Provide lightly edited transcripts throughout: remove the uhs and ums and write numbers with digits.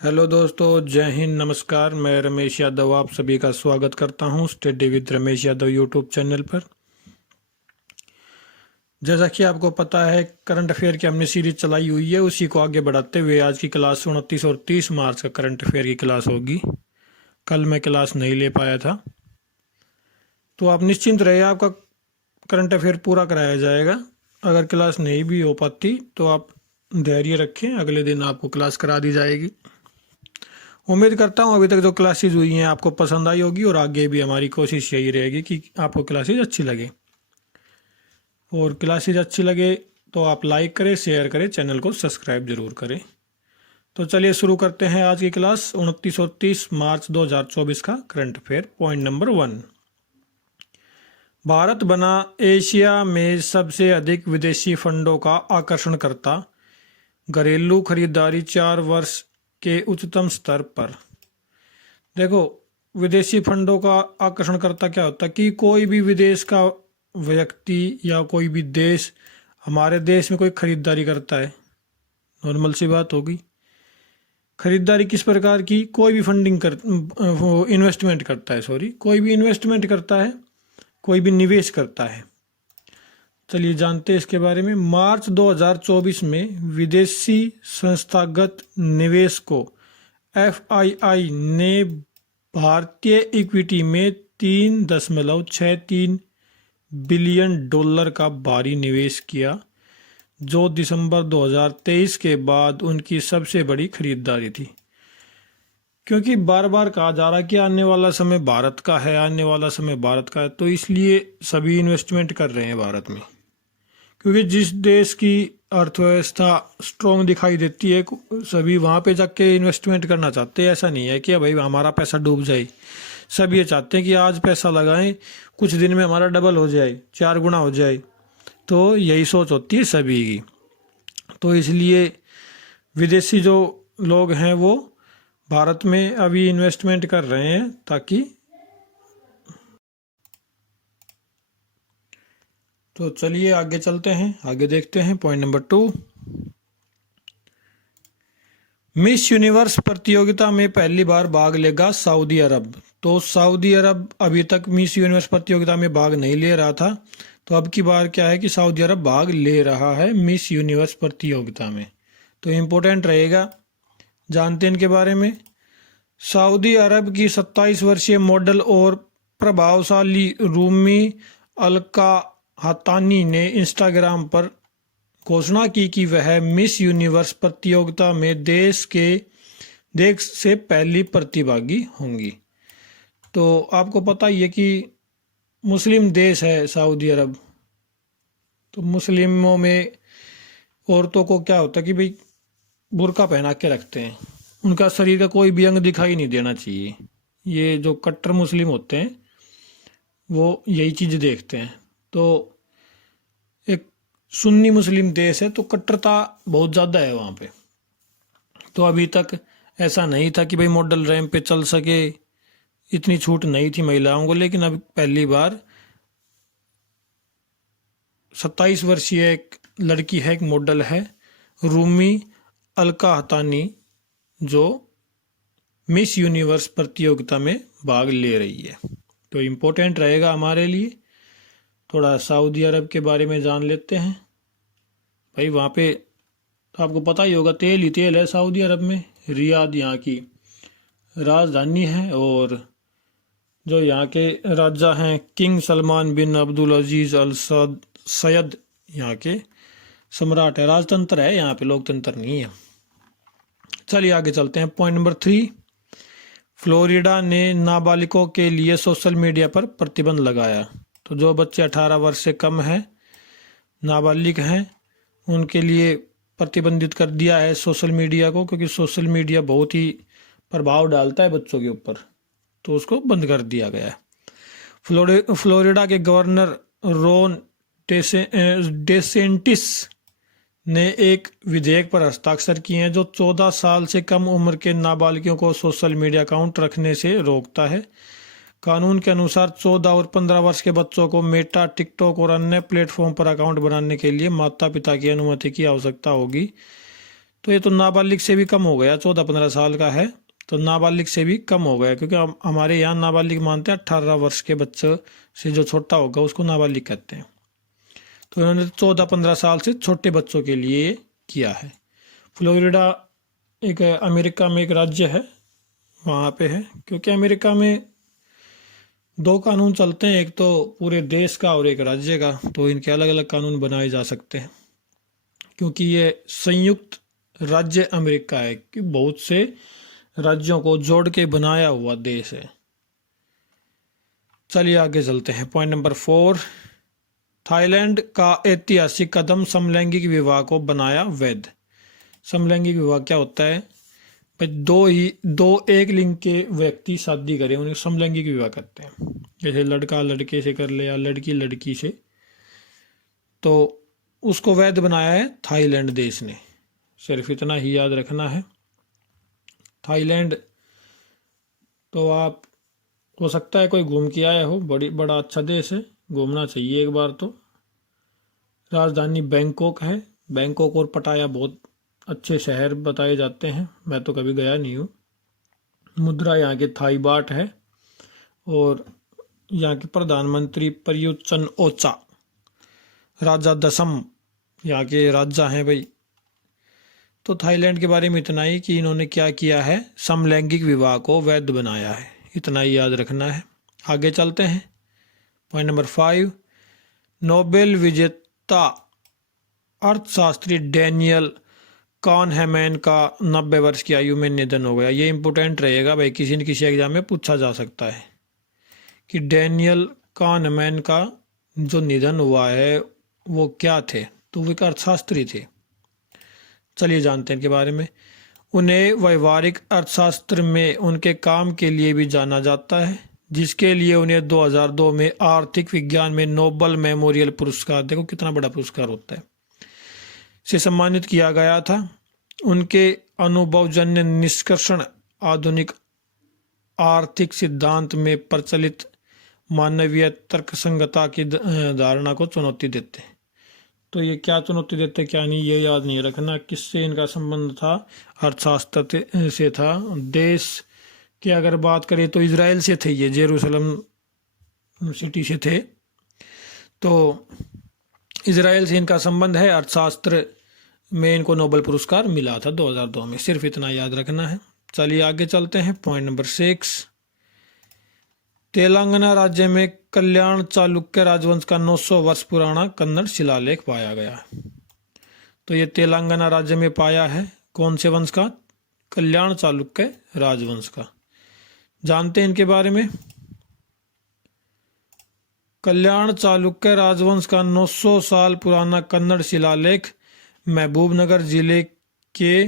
Hello दोस्तों, जय हिंद, नमस्कार। मैं रमेश यादव आप सभी का स्वागत करता हूं study with Ramesh Yadav YouTube channel पर। जैसा कि आपको पता है, करंट अफेयर की हमने सीरीज चलाई हुई है, उसी को आगे बढ़ाते हुए आज की क्लास 29 और 30 मार्च का करंट अफेयर की क्लास होगी। कल मैं क्लास नहीं ले पाया था, तो आप निश्चिंत रहिए, आपका करंट अफेयर पूरा कराया जाएगा। अगर क्लास नहीं भी हो पाती तो आप धैर्य रखें, अगले दिन आपको क्लास करा दी जाएगी। उम्मीद करता हूँ अभी तक जो क्लासेस हुई हैं आपको पसंद आई होगी, और आगे भी हमारी कोशिश यही रहेगी कि आपको क्लासेस अच्छी लगे। और क्लासेस अच्छी लगे तो आप लाइक करें, शेयर करें, चैनल को सब्सक्राइब जरूर करें। तो चलिए शुरू करते हैं आज की क्लास 29 और 30 मार्च 2024 का current affair. Point number 1, Bharat बना एशिया में सबसे अधिक विदेशी फंडों का आकर्षणकर्ता, घरेलू खरीदारी 4 वर्ष के उच्चतम स्तर पर। देखो, विदेशी फंडों का आकर्षणकर्ता क्या होता है कि कोई भी विदेश का व्यक्ति या कोई भी देश हमारे देश में कोई खरीदारी करता है। नॉर्मल सी बात होगी। खरीदारी किस प्रकार की? कोई भी फंडिंग कर इन्वेस्टमेंट करता है, कोई भी इन्वेस्टमेंट करता है, कोई भी निवेश करता है। चलिए जानते हैं इसके बारे में। मार्च 2024 में विदेशी संस्थागत निवेश को FII ने भारतीय इक्विटी में $3.63 बिलियन का भारी निवेश किया, जो दिसंबर 2023 के बाद उनकी सबसे बड़ी खरीदारी थी। क्योंकि बार बार कहा जा रहा है कि आने वाला समय भारत का है, आने वाला समय भारत का है, तो इसलिए सभी इन्वेस्टमेंट कर रहे हैं भारत में। क्योंकि जिस देश की अर्थव्यवस्था स्ट्रॉन्ग दिखाई देती है, सभी वहाँ पे जाके इन्वेस्टमेंट करना चाहते हैं। ऐसा नहीं है कि भाई हमारा पैसा डूब जाए। सब ये चाहते हैं कि आज पैसा लगाएं, कुछ दिन में हमारा डबल हो जाए, 4 गुना हो जाए। तो यही सोच होती है सभी की। तो इसलिए विदेशी जो लोग हैं वो भारत में अभी इन्वेस्टमेंट कर रहे हैं, ताकि तो चलिए आगे चलते हैं, आगे देखते हैं। पॉइंट नंबर 2, मिस यूनिवर्स प्रतियोगिता में पहली बार भाग लेगा सऊदी अरब। तो सऊदी अरब अभी तक मिस यूनिवर्स प्रतियोगिता में भाग नहीं ले रहा था, तो अब की बार क्या है कि सऊदी अरब भाग ले रहा है मिस यूनिवर्स प्रतियोगिता में। तो इम्पोर्टेंट रहेगा, जानते हैं इनके बारे में। सऊदी अरब की 27 वर्षीय मॉडल और प्रभावशाली रूमी अलका हतानी ने इंस्टाग्राम पर घोषणा की कि वह मिस यूनिवर्स प्रतियोगिता में देश से पहली प्रतिभागी होंगी। तो आपको पता ही है कि मुस्लिम देश है सऊदी अरब, तो मुस्लिमों में औरतों को क्या होता है कि भाई बुर्का पहना के रखते हैं, उनका शरीर का कोई भी अंग दिखाई नहीं देना चाहिए। ये जो कट्टर मुस्लिम होते हैं वो यही चीज़ देखते हैं। तो एक सुन्नी मुस्लिम देश है, तो कट्टरता बहुत ज़्यादा है वहाँ पे। तो अभी तक ऐसा नहीं था कि भाई मॉडल रैंप पे चल सके, इतनी छूट नहीं थी महिलाओं को। लेकिन अब पहली बार 27 वर्षीय एक लड़की है, एक मॉडल है, रूमी अलका हतानी, जो मिस यूनिवर्स प्रतियोगिता में भाग ले रही है। तो इम्पोर्टेंट रहेगा हमारे लिए। थोड़ा सऊदी अरब के बारे में जान लेते हैं। भाई वहाँ पे तो आपको पता ही होगा, तेल ही तेल है सऊदी अरब में। रियाद यहाँ की राजधानी है, और जो यहाँ के राजा हैं किंग सलमान बिन अब्दुल अजीज अल सैद यहाँ के सम्राट है। राजतंत्र है यहाँ पे, लोकतंत्र नहीं है। चलिए आगे चलते हैं। पॉइंट नंबर 3, फ्लोरिडा ने नाबालिगों के लिए सोशल मीडिया पर प्रतिबंध लगाया। तो जो बच्चे 18 वर्ष से कम हैं, नाबालिग हैं, उनके लिए प्रतिबंधित कर दिया है सोशल मीडिया को, क्योंकि सोशल मीडिया बहुत ही प्रभाव डालता है बच्चों के ऊपर, तो उसको बंद कर दिया गया है। फ्लोरिडा के गवर्नर रोन डेसेंटिस ने एक विधेयक पर हस्ताक्षर किए हैं, जो 14 साल से कम उम्र के नाबालिगों को सोशल मीडिया अकाउंट रखने से रोकता है। कानून के अनुसार 14 और 15 वर्ष के बच्चों को मेटा, टिकटॉक और अन्य प्लेटफॉर्म पर अकाउंट बनाने के लिए माता पिता की अनुमति की आवश्यकता होगी। तो ये तो नाबालिग से भी कम हो गया, 14-15 साल का है तो नाबालिग से भी कम हो गया, क्योंकि हमारे यहाँ नाबालिग मानते हैं 18 वर्ष के बच्चे से जो छोटा होगा उसको नाबालिग कहते हैं। तो इन्होंने 14-15 साल से छोटे बच्चों के लिए किया है। फ्लोरिडा एक अमेरिका में एक राज्य है, वहाँ पे है, क्योंकि अमेरिका में 2 कानून चलते हैं, एक तो पूरे देश का और एक राज्य का, तो इनके अलग अलग कानून बनाए जा सकते हैं, क्योंकि ये संयुक्त राज्य अमेरिका है कि बहुत से राज्यों को जोड़ के बनाया हुआ देश है। चलिए आगे चलते हैं। पॉइंट नंबर 4, थाईलैंड का ऐतिहासिक कदम समलैंगिक विवाह को बनाया वैध। समलैंगिक विवाह क्या होता है? भाई दो एक लिंग के व्यक्ति शादी करें उन्हें समलैंगिक विवाह कहते हैं। जैसे लड़का लड़के से कर ले या लड़की लड़की से, तो उसको वैध बनाया है थाईलैंड देश ने। सिर्फ इतना ही याद रखना है। थाईलैंड तो आप हो सकता है कोई घूम के आया हो, बड़ा अच्छा देश है, घूमना चाहिए एक बार तो। राजधानी बैंकॉक है। बैंकॉक और पटाया बहुत अच्छे शहर बताए जाते हैं, मैं तो कभी गया नहीं हूँ। मुद्रा यहाँ के थाई बाट है और यहाँ के प्रधानमंत्री प्रयुत चन ओचा, राजा दसम यहाँ के राजा हैं भाई। तो थाईलैंड के बारे में इतना ही कि इन्होंने क्या किया है, समलैंगिक विवाह को वैध बनाया है, इतना ही याद रखना है। आगे चलते हैं। पॉइंट नंबर 5, नोबेल विजेता अर्थशास्त्री डैनियल कानहेमैन का 90 वर्ष की आयु में निधन हो गया। ये इंपॉर्टेंट रहेगा भाई, किसी न किसी एग्जाम में पूछा जा सकता है कि डैनियल कानहेमैन का जो निधन हुआ है वो क्या थे, तो वो एक अर्थशास्त्री थे। चलिए जानते हैं इनके बारे में। उन्हें व्यवहारिक अर्थशास्त्र में उनके काम के लिए भी जाना जाता है, जिसके लिए उन्हें 2002 में आर्थिक विज्ञान में नोबेल मेमोरियल पुरस्कार, देखो कितना बड़ा पुरस्कार होता है, से सम्मानित किया गया था। उनके अनुभवजन्य निष्कर्षण आधुनिक आर्थिक सिद्धांत में प्रचलित मानवीय तर्कसंगता की धारणा को चुनौती देते हैं। तो ये क्या चुनौती देते क्या नहीं, ये याद नहीं रखना। किससे इनका संबंध था? अर्थशास्त्र से था। देश की अगर बात करें तो इजराइल से थे, ये जेरूसलम सिटी से थे, तो इजराइल से इनका संबंध है। अर्थशास्त्र में इनको नोबेल पुरस्कार मिला था 2002 में, सिर्फ इतना याद रखना है। चलिए आगे चलते हैं। पॉइंट नंबर 6, तेलंगाना राज्य में कल्याण चालुक्य राजवंश का 900 वर्ष पुराना कन्नड़ शिलालेख पाया गया। तो ये तेलंगाना राज्य में पाया है, कौन से वंश का? कल्याण चालुक्य राजवंश का। जानते हैं इनके बारे में। कल्याण चालुक्य राजवंश का 900 साल पुराना कन्नड़ शिलालेख महबूबनगर जिले के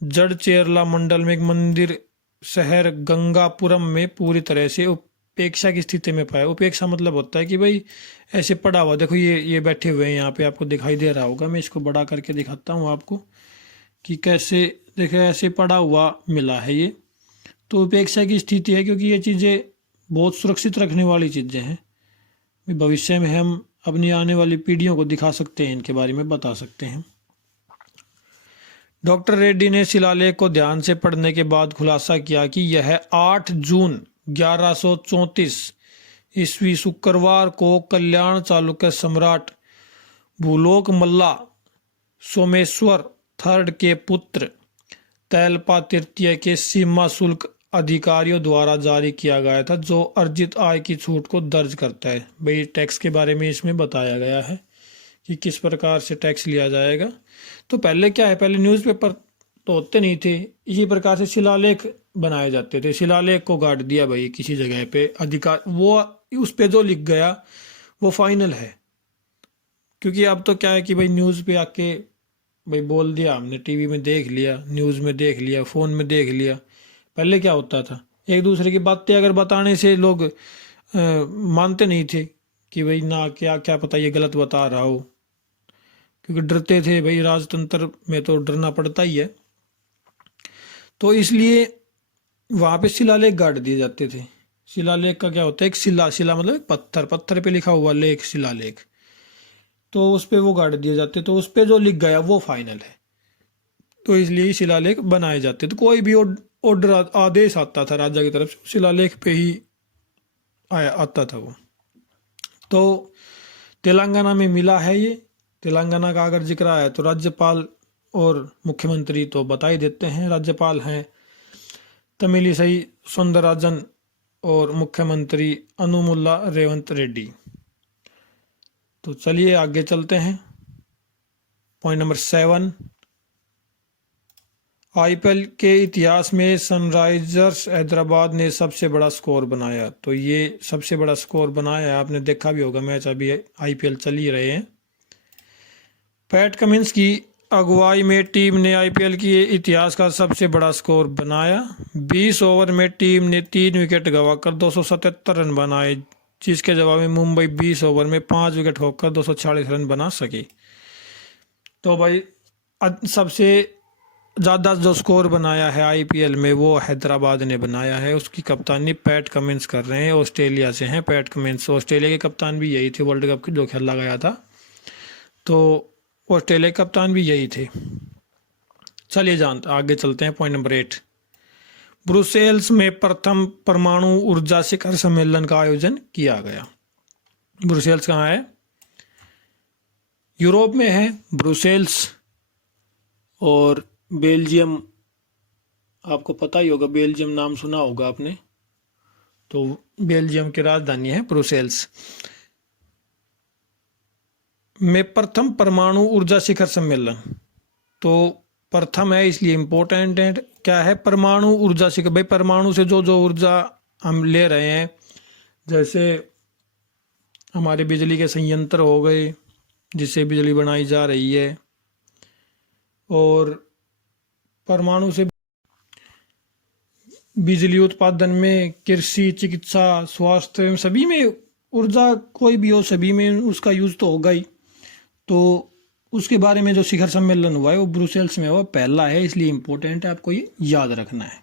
जड़चेरला मंडल में एक मंदिर शहर गंगापुरम में पूरी तरह से उपेक्षा की स्थिति में पाया। उपेक्षा मतलब होता है कि भाई ऐसे पड़ा हुआ, देखो ये बैठे हुए हैं यहाँ पे, आपको दिखाई दे रहा होगा, मैं इसको बड़ा करके दिखाता हूँ आपको कि कैसे, देखो ऐसे पड़ा हुआ मिला है ये। तो उपेक्षा की स्थिति है, क्योंकि ये चीज़ें बहुत सुरक्षित रखने वाली चीज़ें हैं। भविष्य में हम अपनी आने वाली पीढ़ियों को दिखा सकते हैं, इनके बारे में बता सकते हैं। डॉक्टर रेड्डी ने शिलालेख को ध्यान से पढ़ने के बाद खुलासा किया कि यह 8 जून 1134 ईस्वी शुक्रवार को कल्याण चालुक्य सम्राट भूलोक मल्ला सोमेश्वर थर्ड के पुत्र तैलपा तृतीय के सीमा शुल्क अधिकारियों द्वारा जारी किया गया था, जो अर्जित आय की छूट को दर्ज करता है। भाई टैक्स के बारे में इसमें बताया गया है कि किस प्रकार से टैक्स लिया जाएगा। तो पहले क्या है, पहले न्यूज़पेपर तो होते नहीं थे, इसी प्रकार से शिलालेख बनाए जाते थे। शिलालेख को गाड़ दिया भाई किसी जगह पे, अधिकार वो उस पे जो लिख गया वो फाइनल है। क्योंकि अब तो क्या है कि भाई न्यूज़ पे आके भाई बोल दिया हमने, टीवी में देख लिया, न्यूज़ में देख लिया, फ़ोन में देख लिया। पहले क्या होता था, एक दूसरे की बातें अगर बताने से लोग मानते नहीं थे कि भाई ना क्या क्या पता ये गलत बता रहा हो, क्योंकि डरते थे भाई, राजतंत्र में तो डरना पड़ता ही है। तो इसलिए वहाँ पे शिलालेख गाड़ दिए जाते थे। शिलालेख का क्या होता है, एक शिला मतलब एक पत्थर पे लिखा हुआ लेख शिलालेख, तो उस पे वो गाड़ दिए जाते, तो उस पे जो लिख गया वो फाइनल है। तो इसलिए ही शिलालेख बनाए जाते। तो कोई भी ऑर्डर आदेश आता था राजा की तरफ से, शिलालेख पे ही आया आता था वो। तो तेलंगाना में मिला है ये। तेलंगाना का अगर जिक्र आया तो राज्यपाल और मुख्यमंत्री तो बता ही देते हैं। राज्यपाल हैं तमिलिसई सौंदरराजन और मुख्यमंत्री अनुमुल्ला रेवंत रेड्डी। तो चलिए आगे चलते हैं। पॉइंट नंबर 7, आईपीएल के इतिहास में सनराइजर्स हैदराबाद ने सबसे बड़ा स्कोर बनाया। तो ये सबसे बड़ा स्कोर बनाया, आपने देखा भी होगा, मैच अभी आईपीएल चल ही रहे हैं। पैट कमिंस की अगुवाई में टीम ने आईपीएल के इतिहास का सबसे बड़ा स्कोर बनाया। 20 ओवर में टीम ने 3 विकेट गंवाकर 277 रन बनाए, जिसके जवाब में मुंबई 20 ओवर में 5 विकेट खोकर 246 रन बना सकी। तो भाई सबसे ज़्यादा जो स्कोर बनाया है आईपीएल में वो हैदराबाद ने बनाया है। उसकी कप्तानी पैट कमिंस कर रहे हैं, ऑस्ट्रेलिया से हैं पैट कमिंस। ऑस्ट्रेलिया के कप्तान भी यही थे वर्ल्ड कप जो खेला गया था, तो ऑस्ट्रेलिया के कप्तान भी यही थे। चलिए जानते आगे चलते हैं। पॉइंट नंबर 8, ब्रुसेल्स में प्रथम परमाणु ऊर्जा शिखर सम्मेलन का आयोजन किया गया। ब्रुसेल्स कहाँ है? यूरोप में है ब्रुसेल्स। और बेल्जियम, आपको पता ही होगा, बेल्जियम नाम सुना होगा आपने। तो बेल्जियम की राजधानी है ब्रुसेल्स। में प्रथम परमाणु ऊर्जा शिखर सम्मेलन, तो प्रथम है इसलिए इम्पोर्टेंट है। क्या है? परमाणु ऊर्जा शिखर। भाई परमाणु से जो जो ऊर्जा हम ले रहे हैं, जैसे हमारे बिजली के संयंत्र हो गए जिससे बिजली बनाई जा रही है, और परमाणु से बिजली उत्पादन में, कृषि, चिकित्सा, स्वास्थ्य, सभी में ऊर्जा कोई भी हो सभी में उसका यूज तो होगा ही। तो उसके बारे में जो शिखर सम्मेलन हुआ है वो ब्रुसेल्स में हुआ, पहला है, इसलिए इम्पोर्टेंट है, आपको ये याद रखना है।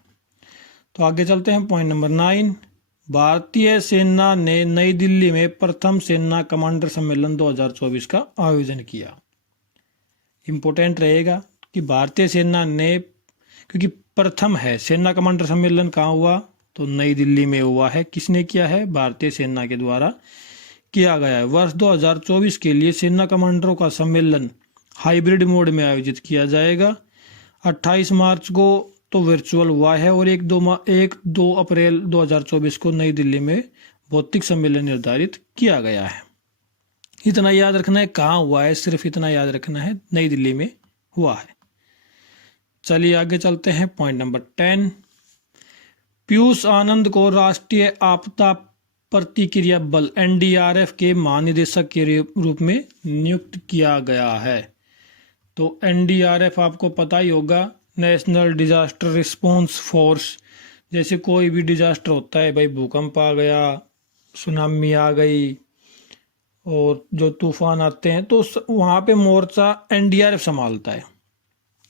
तो आगे चलते हैं। पॉइंट नंबर 9, भारतीय सेना ने नई दिल्ली में प्रथम सेना कमांडर सम्मेलन 2024 का आयोजन किया। इम्पोर्टेंट रहेगा कि भारतीय सेना ने, क्योंकि प्रथम है, सेना कमांडर सम्मेलन कहाँ हुआ? तो नई दिल्ली में हुआ है। किसने किया है? भारतीय सेना के द्वारा किया गया है। वर्ष 2024 के लिए सेना कमांडरों का सम्मेलन हाइब्रिड मोड में आयोजित किया जाएगा। 28 मार्च को तो वर्चुअल हुआ है और 1-2 अप्रैल 2024 को नई दिल्ली में भौतिक सम्मेलन निर्धारित किया गया है। इतना याद रखना है कहाँ हुआ है, सिर्फ इतना याद रखना है, नई दिल्ली में हुआ है। चलिए आगे चलते हैं। पॉइंट नंबर 10, पीयूष आनंद को राष्ट्रीय आपदा प्रतिक्रिया बल एनडीआरएफ के महानिदेशक के रूप में नियुक्त किया गया है। तो एनडीआरएफ आपको पता ही होगा, नेशनल डिजास्टर रिस्पॉन्स फोर्स। जैसे कोई भी डिजास्टर होता है, भाई भूकंप आ गया, सुनामी आ गई और जो तूफान आते हैं, तो वहाँ पे मोर्चा एनडीआरएफ संभालता है।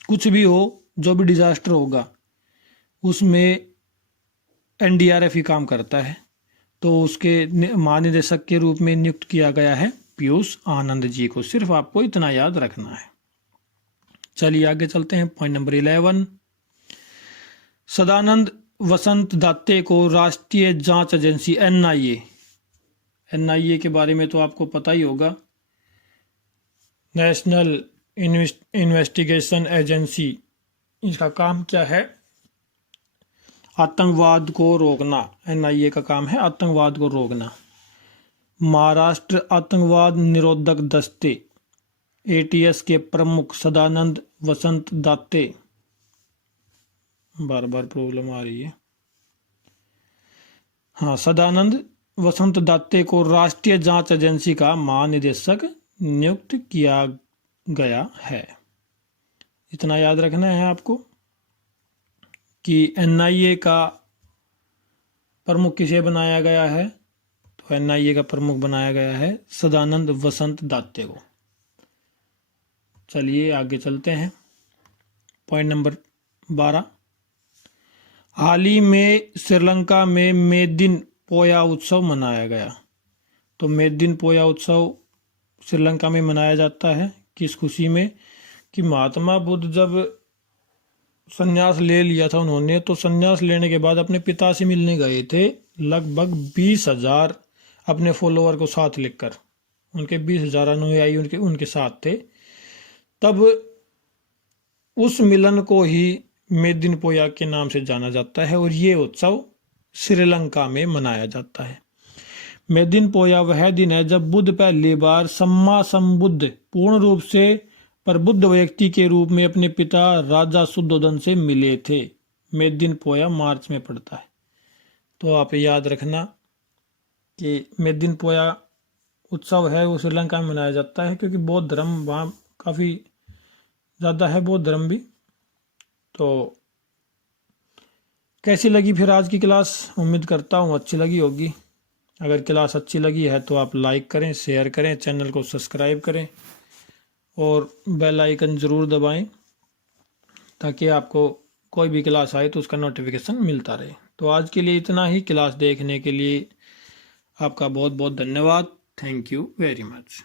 कुछ भी हो, जो भी डिजास्टर होगा उसमें एनडीआरएफ ही काम करता है। तो उसके महानिदेशक के रूप में नियुक्त किया गया है पीयूष आनंद जी को। सिर्फ आपको इतना याद रखना है। चलिए आगे चलते हैं। पॉइंट नंबर 11, सदानंद वसंत दाते को राष्ट्रीय जांच एजेंसी एनआईए के बारे में तो आपको पता ही होगा, नेशनल इन्वेस्टिगेशन एजेंसी। इसका काम क्या है? आतंकवाद को रोकना। एनआईए का काम है आतंकवाद को रोकना। महाराष्ट्र आतंकवाद निरोधक दस्ते एटीएस के प्रमुख सदानंद वसंत दाते, बार बार प्रॉब्लम आ रही है, हाँ, सदानंद वसंत दाते को राष्ट्रीय जांच एजेंसी का महानिदेशक नियुक्त किया गया है। इतना याद रखना है आपको कि एनआईए का प्रमुख किसे बनाया गया है? तो एनआईए का प्रमुख बनाया गया है सदानंद वसंत दाते को। चलिए आगे चलते हैं। पॉइंट नंबर 12, हाल ही में श्रीलंका में मेदिन पोया उत्सव मनाया गया। तो मेदिन पोया उत्सव श्रीलंका में मनाया जाता है किस खुशी में? कि महात्मा बुद्ध जब संन्यास ले लिया था उन्होंने, तो संन्यास लेने के बाद अपने पिता से मिलने गए थे लगभग 20,000 अपने फॉलोअर को साथ लेकर। उनके 20,000 अनुयायी उनके उनके साथ थे। तब उस मिलन को ही मेदिन पोया के नाम से जाना जाता है और ये उत्सव श्रीलंका में मनाया जाता है। मेदिन पोया वह दिन है जब बुद्ध पहली बार सम्मा संबुद्ध पूर्ण रूप से प्रबुद्ध व्यक्ति के रूप में अपने पिता राजा शुद्धोधन से मिले थे। मेदिन पोया मार्च में पड़ता है। तो आप याद रखना कि मेदिन पोया उत्सव है वो श्रीलंका में मनाया जाता है, क्योंकि बौद्ध धर्म वहाँ काफ़ी ज़्यादा है, बौद्ध धर्म भी। तो कैसी लगी फिर आज की क्लास? उम्मीद करता हूँ अच्छी लगी होगी। अगर क्लास अच्छी लगी है तो आप लाइक करें, शेयर करें, चैनल को सब्सक्राइब करें और बेल आइकन ज़रूर दबाएं ताकि आपको कोई भी क्लास आए तो उसका नोटिफिकेशन मिलता रहे। तो आज के लिए इतना ही। क्लास देखने के लिए आपका बहुत बहुत धन्यवाद। Thank you very much.